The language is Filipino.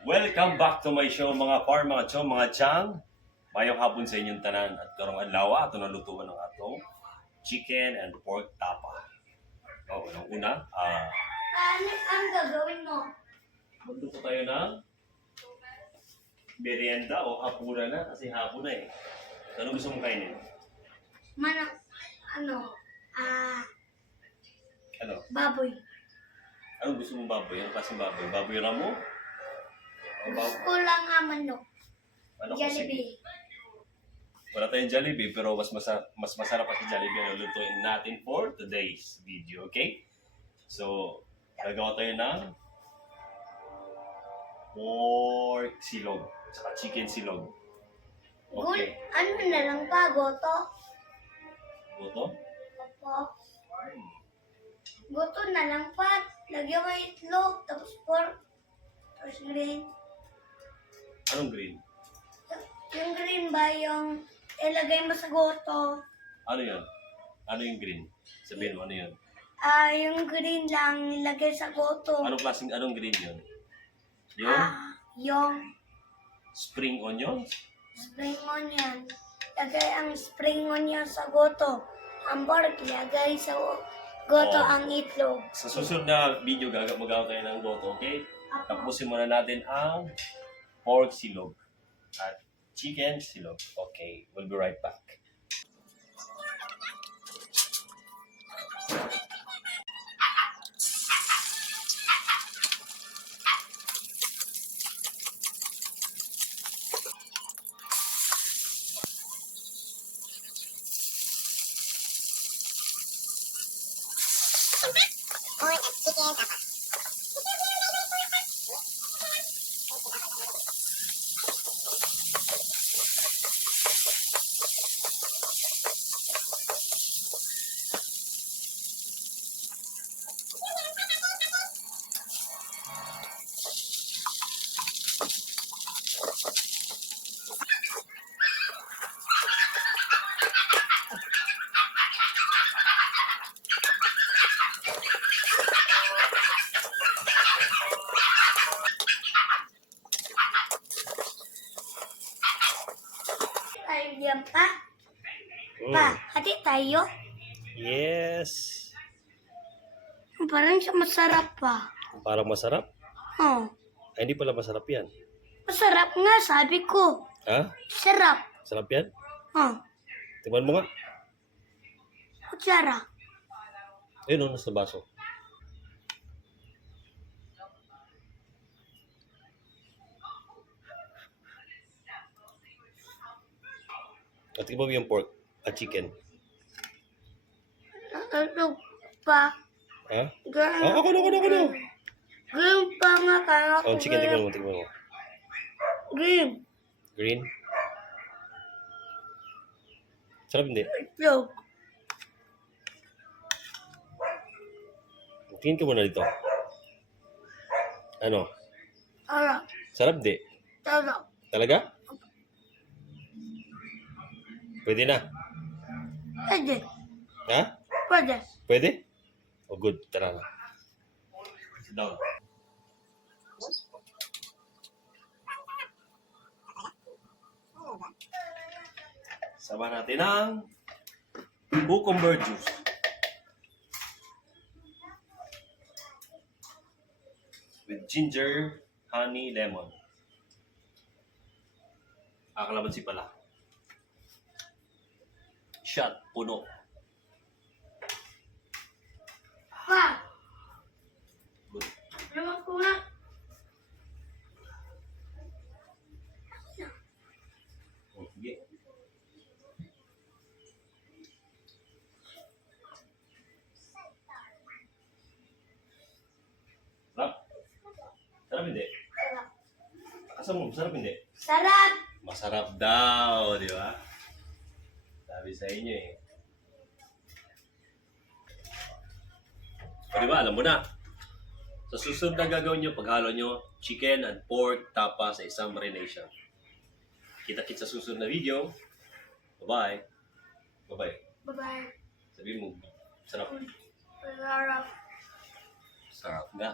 Welcome back to my show mga par, mga chong, mga chang. Mayong hapon sa inyong tanan at karong adlaw ato nalutuan ng atong chicken and pork tapa. Unang una, Ano gagawin mo? magluto tayo ng merienda o hapunan na kasi hapon na eh. Ano gusto mong kainin? Ano? Baboy. Anong gusto mong baboy? Anong klaseng baboy? Baboy ramo? O Gusto lang nga manok. Ano ko sige? Jollibee. Wala tayong Jollibee pero mas masarap kasi Jollibee ang lulutuin natin for today's video, okay? So, gagawa tayo ng pork silog, saka chicken silog. Okay. Ano na lang pa, goto? Goto? Opo. Goto na lang pa. Lagyan mo itlog, tapos pork. Tapos green. Anong green? Yung green ba yung ilagay mo sa goto? Ano yun? Ano yung green? Sabihin mo, ano yun? Yung green lang ilagay sa goto. Anong green yun? Yung Yung spring onions? spring onion. Lagay ang spring onion sa goto. Ang pork, lagay sa goto Oh. ang itlog. Sa susunod na video, magawa tayo ng goto, okay? Tapusin muna natin ang pork silog at chicken silog. Okay, we'll be right back. Pork at chicken tapa. Tayo diyan pa. Pa, hati tayo. Yes. Parang siya masarap pa. Parang masarap? Oh, Ay, hindi pala masarap yan. masarap nga, sabi ko. Ha? Sarap. Sarap yan? Oh, Tingnan mo nga. kutsara. Ayun, nasa baso. At tingnan mo yung pork at chicken. Ano pa? Ha? Ganun. Ako na. Green pa nga kaya ko. Oh, chicken, tingnan mo. Green. Green. Sarap hindi? Itlog. Tingin ka muna dito. Ano? Sarap. Sarap di? Sarap. Talaga? Pwede na. Pwede. Ha? Pwede. Pwede? Oh, good. Tara na. Sit down. Sama natin ang cucumber juice. With ginger, honey, lemon. Kalamansi pala. Shot, puno. Pa, Good. naman ko nga. Oh, sige. Sarap? Sarap hindi? Sarap. Asa mo, sarap hindi? Sarap. Masarap daw, di ba? Sabi sa inyo eh. O di ba, alam mo na. Sa susunod na gagawin nyo, paghalo nyo, chicken and pork tapa sa isang marination. Kita-kits sa susunod na video. Bye-bye. Bye-bye. Bye-bye. Sabi mo, sarap. Sarap. Sarap nga.